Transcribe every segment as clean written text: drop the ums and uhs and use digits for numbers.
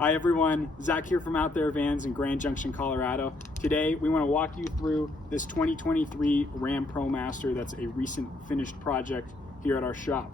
Hi everyone, Zach here from Out There Vans in Grand Junction, Colorado. Today we want to walk you through this 2023 Ram Promaster that's a recent finished project here at our shop.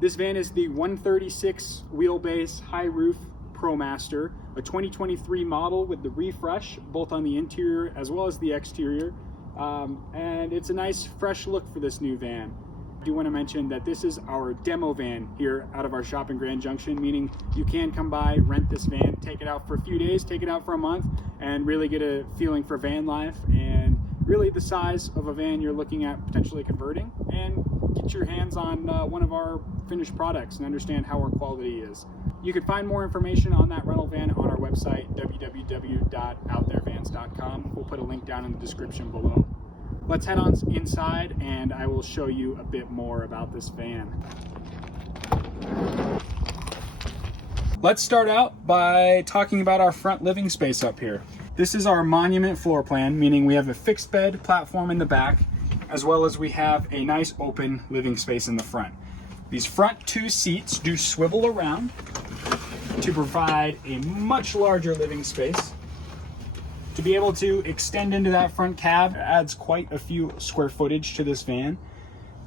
This van is the 136 wheelbase high roof Promaster, a 2023 model with the refresh both on the interior as well as the exterior. And it's a nice fresh look for this new van. I do want to mention that this is our demo van here out of our shop in Grand Junction, meaning you can come by, rent this van, take it out for a few days, take it out for a month, and really get a feeling for van life and really the size of a van you're looking at potentially converting, and get your hands on one of our finished products and understand how our quality is. You can find more information on that rental van on our website, www.outtherevans.com. We'll put a link down in the description below. Let's head on inside and I will show you a bit more about this van. Let's start out by talking about our front living space up here. This is our monument floor plan, meaning we have a fixed bed platform in the back, as well as we have a nice open living space in the front. These front two seats do swivel around to provide a much larger living space. To be able to extend into that front cab adds quite a few square footage to this van.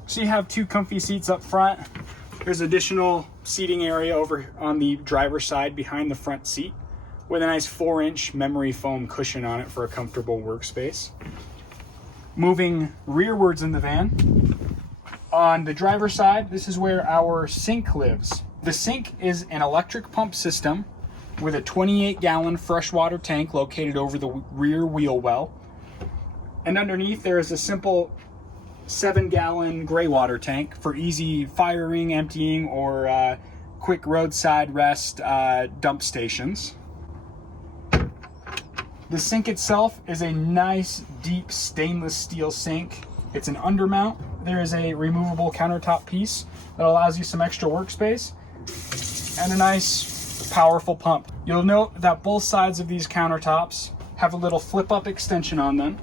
So you have two comfy seats up front. There's additional seating area over on the driver's side behind the front seat with a nice 4-inch memory foam cushion on it for a comfortable workspace. Moving rearwards in the van, on the driver's side, this is where our sink lives. The sink is an electric pump system with a 28-gallon freshwater tank located over the rear wheel well. And underneath there is a simple 7-gallon gray water tank for easy firing, emptying, or quick roadside rest dump stations. The sink itself is a nice, deep stainless steel sink. It's an undermount. There is a removable countertop piece that allows you some extra workspace and a nice powerful pump. You'll note that both sides of these countertops have a little flip-up extension on them.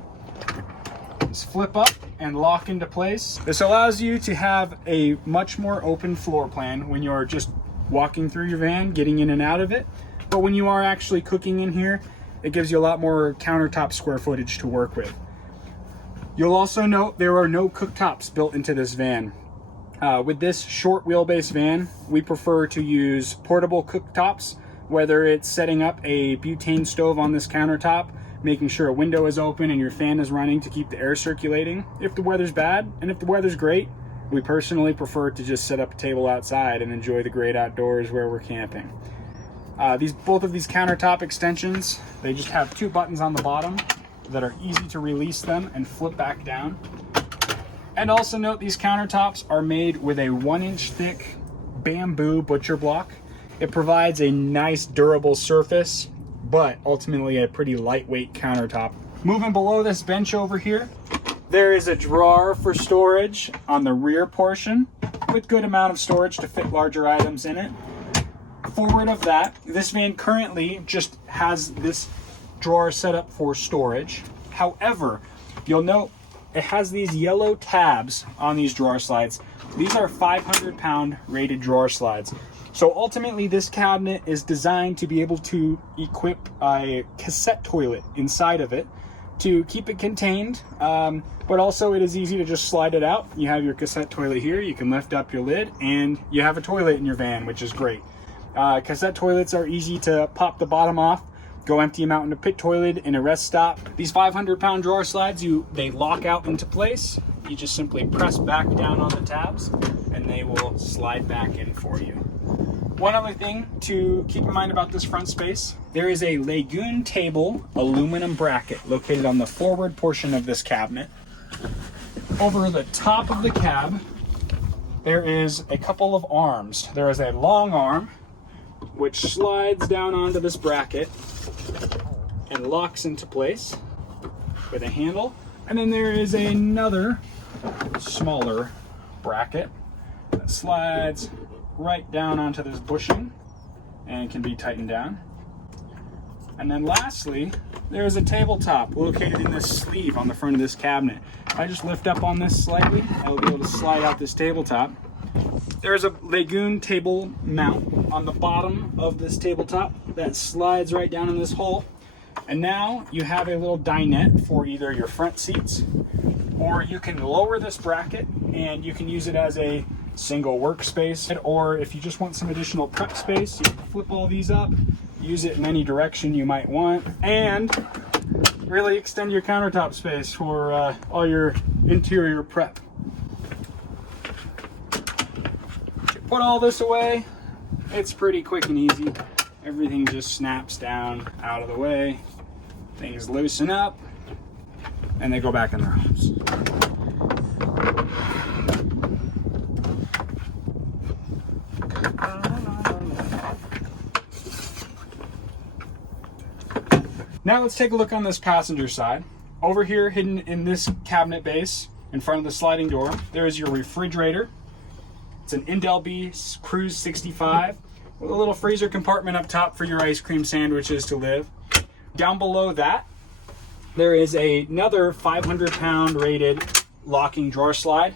Just flip up and lock into place. This allows you to have a much more open floor plan when you're just walking through your van, getting in and out of it. But when you are actually cooking in here, it gives you a lot more countertop square footage to work with. You'll also note there are no cooktops built into this van. With this short wheelbase van, we prefer to use portable cooktops, whether it's setting up a butane stove on this countertop, making sure a window is open and your fan is running to keep the air circulating if the weather's bad, and if the weather's great, we personally prefer to just set up a table outside and enjoy the great outdoors where we're camping. Both of these countertop extensions, they just have two buttons on the bottom that are easy to release them and flip back down. And also note these countertops are made with a 1-inch thick bamboo butcher block. It provides a nice durable surface, but ultimately a pretty lightweight countertop. Moving below this bench over here, there is a drawer for storage on the rear portion with good amount of storage to fit larger items in it. Forward of that, this van currently just has this drawer set up for storage. However, you'll note it has these yellow tabs on these drawer slides. These are 500-pound rated drawer slides. So ultimately this cabinet is designed to be able to equip a cassette toilet inside of it to keep it contained, but also it is easy to just slide it out. You have your cassette toilet here, you can lift up your lid, and you have a toilet in your van, which is great. Cassette toilets are easy to pop the bottom off, go empty them out in a pit toilet in a rest stop. These 500-pound drawer slides, they lock out into place. You just simply press back down on the tabs and they will slide back in for you. One other thing to keep in mind about this front space, there is a Lagoon table aluminum bracket located on the forward portion of this cabinet. Over the top of the cab, there is a couple of arms. There is a long arm which slides down onto this bracket and locks into place with a handle. And then there is another smaller bracket that slides right down onto this bushing and can be tightened down. And then lastly, there's a tabletop located in this sleeve on the front of this cabinet. If I just lift up on this slightly, I'll be able to slide out this tabletop. There's a Lagoon table mount on the bottom of this tabletop that slides right down in this hole. And now you have a little dinette for either your front seats, or you can lower this bracket and you can use it as a single workspace, or if you just want some additional prep space, you can flip all these up, use it in any direction you might want, and really extend your countertop space for all your interior prep. Put all this away, it's pretty quick and easy. Everything just snaps down out of the way, things loosen up, and they go back in their homes. Now let's take a look on this passenger side. Over here, hidden in this cabinet base, in front of the sliding door, there is your refrigerator. It's an Indelby Cruise 65 with a little freezer compartment up top for your ice cream sandwiches to live. Down below that, there is another 500-pound rated locking drawer slide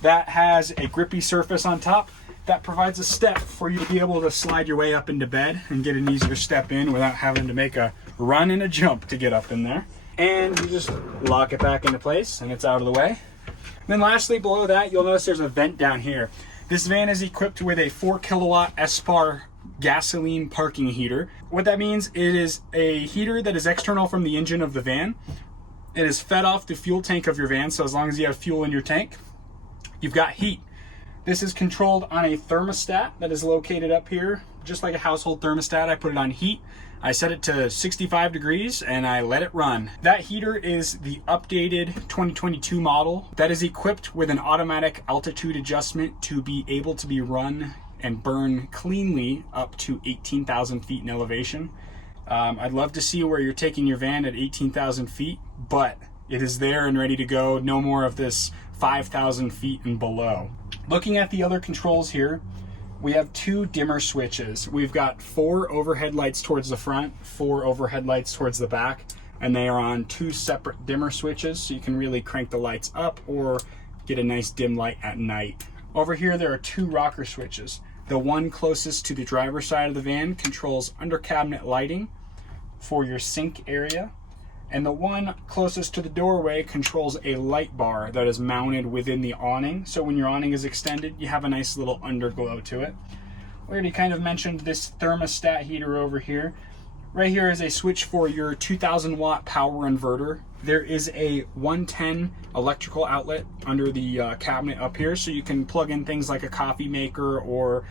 that has a grippy surface on top that provides a step for you to be able to slide your way up into bed and get an easier step in without having to make a run and a jump to get up in there. And you just lock it back into place and it's out of the way. And then lastly, below that, you'll notice there's a vent down here. This van is equipped with a 4 kilowatt SPAR gasoline parking heater. What that means, it is a heater that is external from the engine of the van. It is fed off the fuel tank of your van, so as long as you have fuel in your tank, you've got heat. This is controlled on a thermostat that is located up here. Just like a household thermostat, I put it on heat. I set it to 65 degrees and I let it run. That heater is the updated 2022 model that is equipped with an automatic altitude adjustment to be able to be run and burn cleanly up to 18,000 feet in elevation. I'd love to see where you're taking your van at 18,000 feet, but it is there and ready to go. No more of this 5,000 feet and below. Looking at the other controls here, we have 2 dimmer switches. We've got 4 overhead lights towards the front, 4 overhead lights towards the back, and they are on 2 separate dimmer switches, so you can really crank the lights up or get a nice dim light at night. Over here, there are 2 rocker switches. The one closest to the driver's side of the van controls under cabinet lighting for your sink area, and the one closest to the doorway controls a light bar that is mounted within the awning. So when your awning is extended, you have a nice little underglow to it. We already kind of mentioned this thermostat heater over here. Right here is a switch for your 2000 watt power inverter. There is a 110 electrical outlet under the cabinet up here, so you can plug in things like a coffee maker or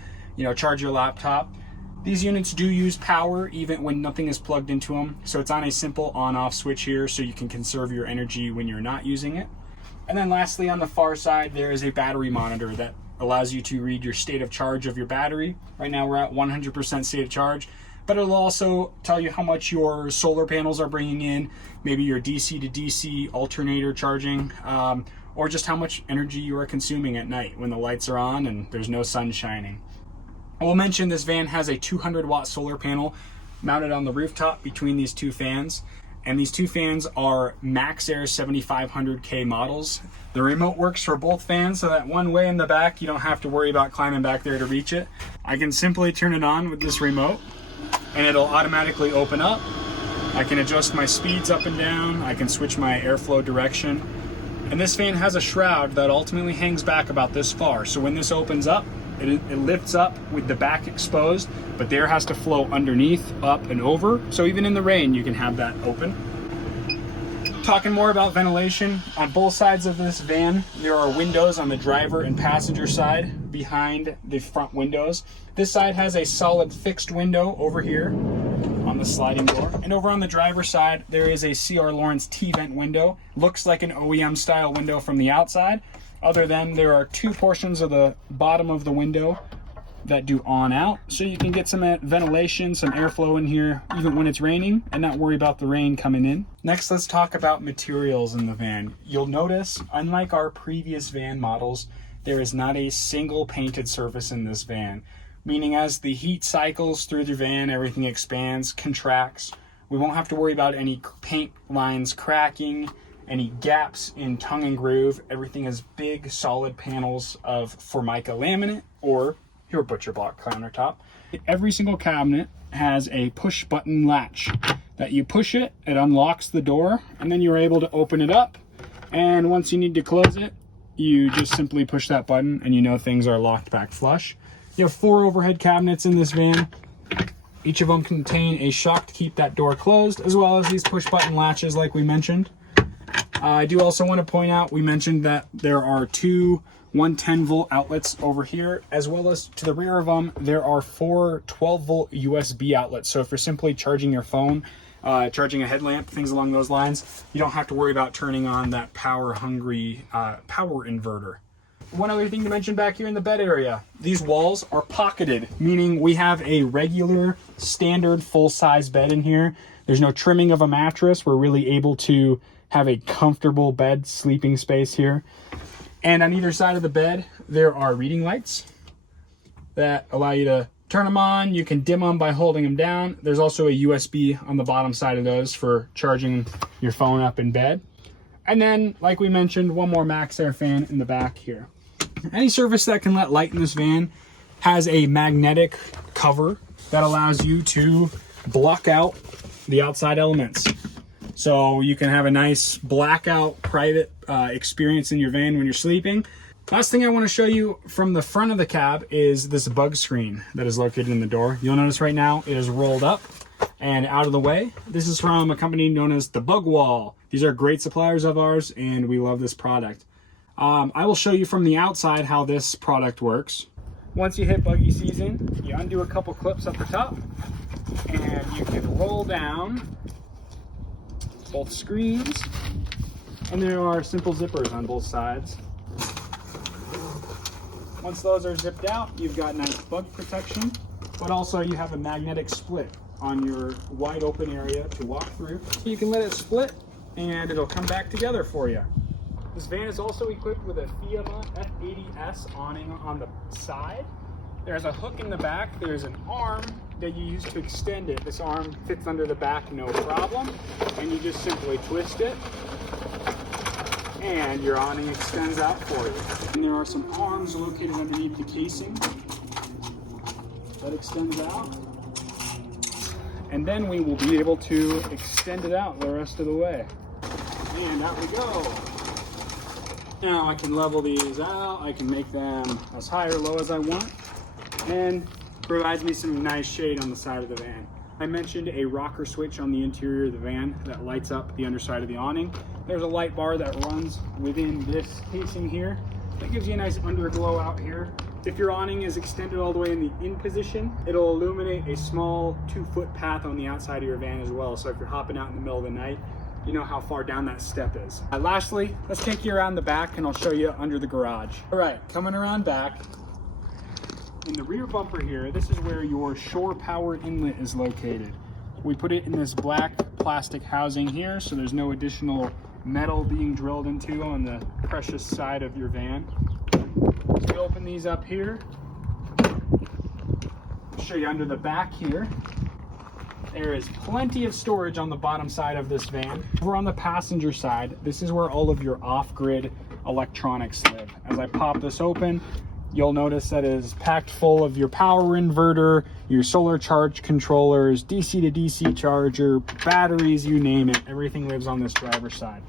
charge your laptop. These units do use power even when nothing is plugged into them, so it's on a simple on-off switch here so you can conserve your energy when you're not using it. And then lastly, on the far side, there is a battery monitor that allows you to read your state of charge of your battery. Right now we're at 100% state of charge, but it'll also tell you how much your solar panels are bringing in, maybe your DC to DC alternator charging, or just how much energy you are consuming at night when the lights are on and there's no sun shining. I will mention this van has a 200 watt solar panel mounted on the rooftop between these 2 fans. And these 2 fans are MaxxAir 7500K models. The remote works for both fans, so that one way in the back, you don't have to worry about climbing back there to reach it. I can simply turn it on with this remote and it'll automatically open up. I can adjust my speeds up and down. I can switch my airflow direction. And this fan has a shroud that ultimately hangs back about this far. So when this opens up, it lifts up with the back exposed, but the air has to flow underneath, up, and over. So even in the rain, you can have that open. Talking more about ventilation, on both sides of this van, there are windows on the driver and passenger side behind the front windows. This side has a solid fixed window over here on the sliding door. And over on the driver's side, there is a C.R. Lawrence T-vent window. Looks like an OEM style window from the outside. Other than there are 2 portions of the bottom of the window that do on out, so you can get some ventilation, some airflow in here even when it's raining and not worry about the rain coming in. Next, let's talk about materials in the van. You'll notice, unlike our previous van models, there is not a single painted surface in this van, meaning as the heat cycles through the van, everything expands, contracts. We won't have to worry about any paint lines cracking, any gaps in tongue and groove. Everything is big, solid panels of Formica laminate or your butcher block countertop. Every single cabinet has a push button latch that you push it, it unlocks the door, and then you're able to open it up. And once you need to close it, you just simply push that button and you know things are locked back flush. You have 4 overhead cabinets in this van. Each of them contain a shock to keep that door closed, as well as these push button latches like we mentioned. I do also want to point out, we mentioned that there are 2 110 volt outlets over here, as well as to the rear of them, there are 4 12 volt USB outlets. So if you're simply charging your phone, charging a headlamp, things along those lines, you don't have to worry about turning on that power hungry power inverter. One other thing to mention back here in the bed area, these walls are pocketed, meaning we have a regular standard full-size bed in here. There's no trimming of a mattress. We're really able to have a comfortable bed sleeping space here. And on either side of the bed, there are reading lights that allow you to turn them on. You can dim them by holding them down. There's also a USB on the bottom side of those for charging your phone up in bed. And then, like we mentioned, one more Max Air fan in the back here. Any surface that can let light in this van has a magnetic cover that allows you to block out the outside elements. So you can have a nice blackout private experience in your van when you're sleeping. Last thing I want to show you from the front of the cab is this bug screen that is located in the door. You'll notice right now it is rolled up and out of the way. This is from a company known as the Bug Wall. These are great suppliers of ours and we love this product. I will show you from the outside how this product works. Once you hit buggy season, you undo a couple clips up the top and you can roll down both screens, and there are simple zippers on both sides. Once those are zipped out, you've got nice bug protection, but also you have a magnetic split on your wide open area to walk through. You can let it split and it'll come back together for you. This van is also equipped with a Fiamma F80S awning on the side. There's a hook in the back. There's an arm that you use to extend it. This arm fits under the back, no problem. And you just simply twist it and your awning extends out for you. And there are some arms located underneath the casing that extends out. And then we will be able to extend it out the rest of the way. And out we go. Now I can level these out. I can make them as high or low as I want, and provides me some nice shade on the side of the van. I mentioned a rocker switch on the interior of the van that lights up the underside of the awning. There's a light bar that runs within this casing here. That gives you a nice underglow out here. If your awning is extended all the way in the in position, it'll illuminate a small 2-foot path on the outside of your van as well. So if you're hopping out in the middle of the night, you know how far down that step is. Lastly, let's take you around the back and I'll show you under the garage. All right, coming around back. In the rear bumper here, this is where your shore power inlet is located. We put it in this black plastic housing here, so there's no additional metal being drilled into on the precious side of your van. So we open these up here. I'll show you under the back here. There is plenty of storage on the bottom side of this van. Over on the passenger side, this is where all of your off-grid electronics live. As I pop this open, you'll notice that it is packed full of your power inverter, your solar charge controllers, DC to DC charger, batteries, you name it. Everything lives on this driver's side.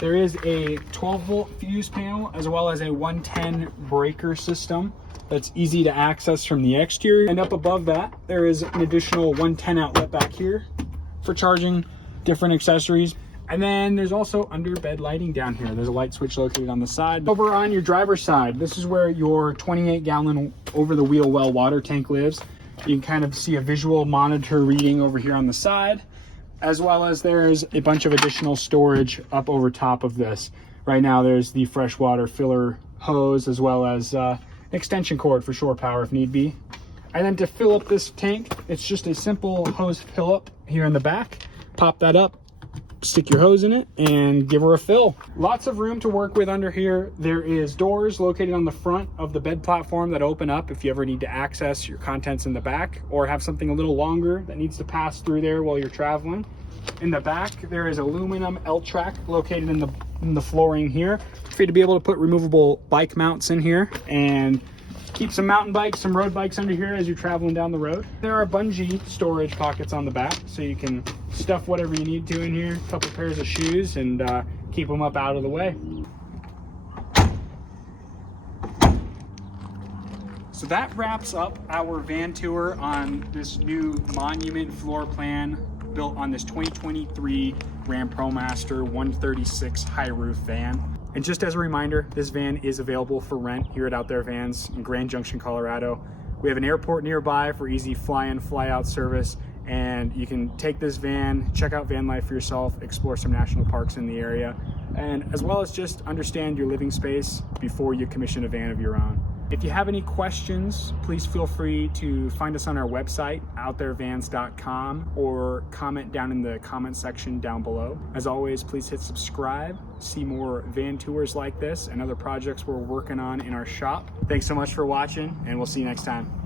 There is a 12 volt fuse panel as well as a 110 breaker system that's easy to access from the exterior. And up above that, there is an additional 110 outlet back here for charging different accessories. And then there's also under bed lighting down here. There's a light switch located on the side. Over on your driver's side, this is where your 28-gallon over-the-wheel well water tank lives. You can kind of see a visual monitor reading over here on the side, as well as there's a bunch of additional storage up over top of this. Right now there's the freshwater filler hose, as well as extension cord for shore power if need be. And then to fill up this tank, it's just a simple hose fill up here in the back. Pop that up, stick your hose in it, and give her a fill. Lots of room to work with under here. There is doors located on the front of the bed platform that open up if you ever need to access your contents in the back, or have something a little longer that needs to pass through there while you're traveling. In the back, there is aluminum L-track located in the flooring here for you to be able to put removable bike mounts in here and Keep some mountain bikes, some road bikes under here as you're traveling down the road. There are bungee storage pockets on the back, so you can stuff whatever you need to in here. A couple pairs of shoes, and keep them up out of the way. So that wraps up our van tour on this new monument floor plan built on this 2023 Ram Promaster 136 high roof van. And just as a reminder, this van is available for rent here at Out There Vans in Grand Junction, Colorado. We have an airport nearby for easy fly-in, fly-out service, and you can take this van, check out van life for yourself, explore some national parks in the area, and as well as just understand your living space before you commission a van of your own. If you have any questions, please feel free to find us on our website, outtherevans.com, or comment down in the comment section down below. As always, please hit subscribe, see more van tours like this and other projects we're working on in our shop. Thanks so much for watching, and we'll see you next time.